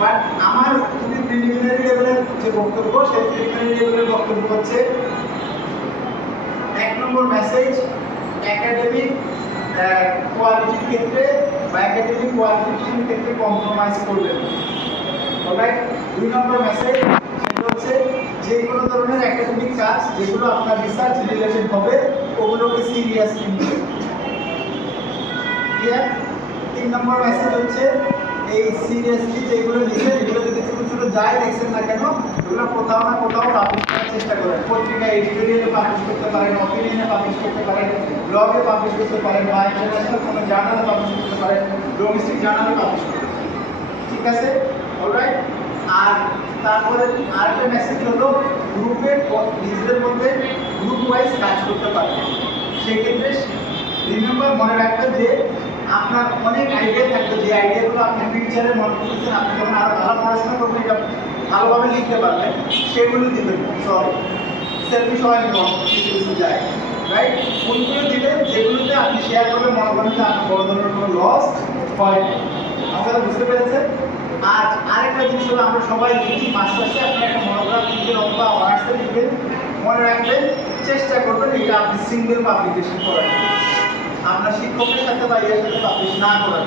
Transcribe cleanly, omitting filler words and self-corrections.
But আমার খুবই preliminary লেভেলের যে বক্তব্য, সেই প্রিলিমিনারি লেভেলের বক্তব্য হচ্ছে 1 নম্বর মেসেজ, একাডেমিক কোয়ালিটির ক্ষেত্রে বা একাডেমিক কোয়ালিফিকেশনের ক্ষেত্রে কম্প্রোমাইজ করবেন। অলরাইট। 2 নম্বর মেসেজ, সেটা হচ্ছে যে কোনো ধরনের একাডেমিক কাজ যেগুলো আপনার রিসার্চ রিলেটেড হবে ওগুলোকে সিরিয়াসলি নেবেন। ক্লিয়ার? 3 নম্বর মেসেজ হচ্ছে এই সিরিয়াসলি যেগুলো লিখে এগুলো যদি ছোট ছোট যাই দেখছেন না কেন এগুলো কোথাও না কোথাও পাবলিশ করার চেষ্টা করেন। পত্রিকায় এডিটোরিয়ালে পাবলিশ করতে পারেন, অপিনিয়নে পাবলিশ করতে পারেন, ব্লগে পাবলিশ করতে পারেন, বা ইন্টারন্যাশনাল কোনো জার্নালে পাবলিশ করতে পারেন, ডোমেস্টিক জার্নালে পাবলিশ করতে পারেন। ঠিক আছে? অলরাইট। আর তারপরে আরেকটা মেসেজ হলো গ্রুপে নিজেদের মধ্যে গ্রুপ ওয়াইজ কাজ করতে পারবেন। সেক্ষেত্রে রিমেম্বার মনে রাখবেন যে আপনার অনেক আইডিয়া থাকবে, যে আইডিয়াগুলো আপনি ফিউচারে মনে করতেছেন আপনি যখন আরো ভালো পড়াশোনা করবেন এটা ভালোভাবে লিখতে পারবেন, সেগুলো দিবেন। সরি, সেলফিশ হয় কিছু কিছু যায়, রাইট? কোনগুলো দিবেন যেগুলোতে আপনি শেয়ার করবেন মনে করেন যে আপনার বড় ধরনের কোনো লস হয় না। আপনারা বুঝতে পেরেছেন? আর আরেকটা জিনিস হলো আমরা সবাই লিখি মাস্টার্সে, আপনি একটা মনোগ্রাফ লিখবেন অথবা অনার্সে লিখবেন, মনে রাখবেন চেষ্টা করবেন এটা আপনি সিঙ্গেল পাবলিকেশন করার, আপনার শিক্ষকের সাথে বা এর সাথে পাবলিশ না করার।